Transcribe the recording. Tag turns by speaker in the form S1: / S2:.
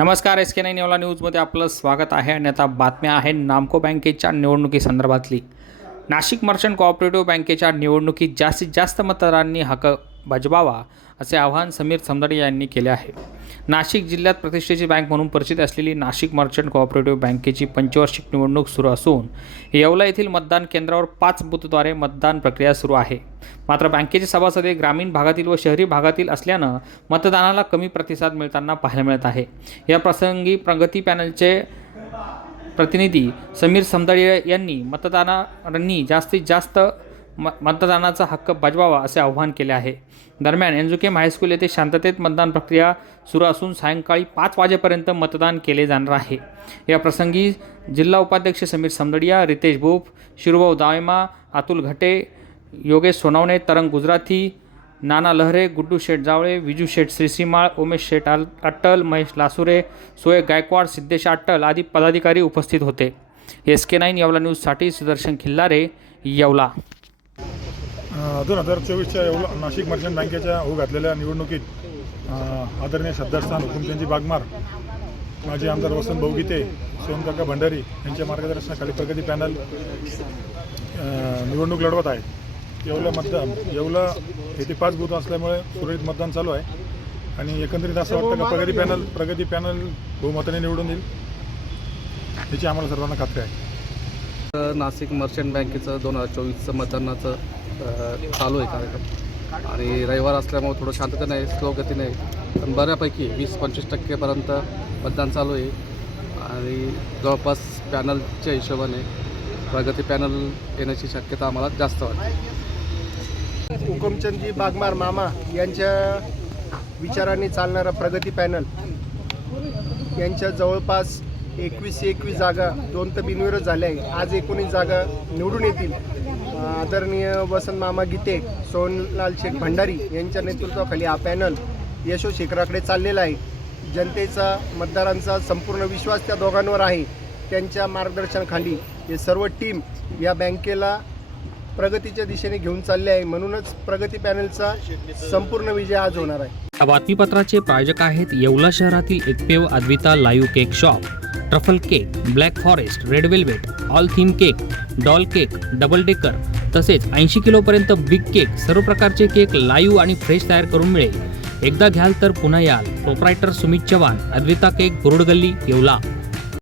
S1: नमस्कार S K nine Yeola न्यूजमध्ये आपलं स्वागत आहे आणि आता बातम्या आहे नामको बँकेच्या निवडणुकीसंदर्भातली नाशिक मर्चंट कोऑपरेटिव्ह बँकेच्या निवडणुकीत जास्तीत जास्त मतदारांनी हक्क बजवावा असे आवाहन समीर समदडे यांनी केले आहे. नाशिक जिल्ह्यात प्रतिष्ठेची बँक म्हणून परिचित असलेली नाशिक मर्चंट कोऑपरेटिव्ह बँकेची पंचवार्षिक निवडणूक सुरू असून येवला येथील मतदान केंद्रावर पाच बूथद्वारे मतदान प्रक्रिया सुरू आहे. मात्र बँकेचे सभासद हे ग्रामीण भागातील व शहरी भागातील असल्यानं मतदानाला कमी प्रतिसाद मिळताना पाहायला मिळत आहे. या प्रसंगी प्रगती पॅनलचे प्रतिनिधी समीर समदळे यांनी मतदारांनी जास्तीत जास्त म मतदानाचा हक्क बजवावा असे आवाहन केले आहे. दरम्यान एनजुकेम हायस्कूल येथे शांततेत मतदान प्रक्रिया सुरू असून सायंकाळी पाच वाजेपर्यंत मतदान केले जाणार आहे. या प्रसंगी जिल्हा उपाध्यक्ष समीर समदडिया रितेश भूप शिरुभाऊ दावेमा अतुल घटे योगेश सोनावणे तरंग गुजराती नाना लहरे गुड्डू शेठ जावळे विजू शेठ श्रीसीमाळ उमेश शेठ अट्टल महेश लासुरे सोय गायकवाड सिद्धेश अट्टल आदी पदाधिकारी उपस्थित होते. एस के नाईन येवला न्यूजसाठी सुदर्शन खिल्लारे येवला.
S2: दोन हजार चोवीसच्या एवढं नाशिक मर्चंट बँकेच्या होऊ घातलेल्या निवडणुकीत आदरणीय श्रद्धास्थान हुकुमचंदजी बागमार माजी आमदार वसंत भाऊ गीते सोनकाका भंडारी यांच्या मार्गदर्शनाखाली प्रगती पॅनल निवडणूक लढवत आहे येवलं मतदान येवलं येथे पाच बूथ असल्यामुळे सुरळीत मतदान चालू आहे. आणि एकंदरीत असं वाटतं का प्रगती पॅनल प्रगती पॅनल बहुमताने निवडून येईल? याची आम्हाला सर्वांना खात्री आहे.
S3: तर नाशिक मर्चंट बँकेचं दोन हजार चोवीसचं मतदानाचं चालू आहे कार्यक्रम. आणि रविवार असल्यामुळे थोडं शांतता नाही स्लो गती नाही. पण बऱ्यापैकी वीस पंचवीस टक्केपर्यंत मतदान चालू आहे. आणि जवळपास पॅनलच्या हिशोबाने प्रगती पॅनल येण्याची शक्यता आम्हाला जास्त वाटते.
S4: हुकमचंदजी बागमार मामा यांच्या विचारांनी चालणारा प्रगती पॅनल यांच्या जवळपास एकवीस एकवीस जागा दोन तर बिनविरोध झाल्या आहे आज एकोणीस जागा निवडून येतील. आदरणीय वसंत मामा गीते सोनलाल शेठ भंडारी यांच्या नेतृत्वाखाली हा पॅनल यशो शिखराकडे चाललेला आहे. जनतेचा मतदारांचा संपूर्ण विश्वास त्या दोघांवर आहे. त्यांच्या मार्गदर्शनाखाली हे सर्व टीम या बँकेला प्रगतीच्या दिशेने घेऊन चालले आहे. म्हणूनच प्रगती पॅनलचा संपूर्ण विजय आज होणार आहे.
S1: बातमीपत्राचे प्रायोजक आहेत येवला शहरातील एकमेव Advita live cake shop. Truffle cake black forest red velvet all theme cake doll cake double decker तसेच ऐंशी किलोपर्यंत बिग केक सर्व प्रकारचे केक लाईव्ह आणि फ्रेश तयार करून मिळेल. एकदा घ्याल तर पुन्हा याल. प्रोप्रायटर सुमित चव्हाण अद्विता केक गुरुड गल्ली येवला.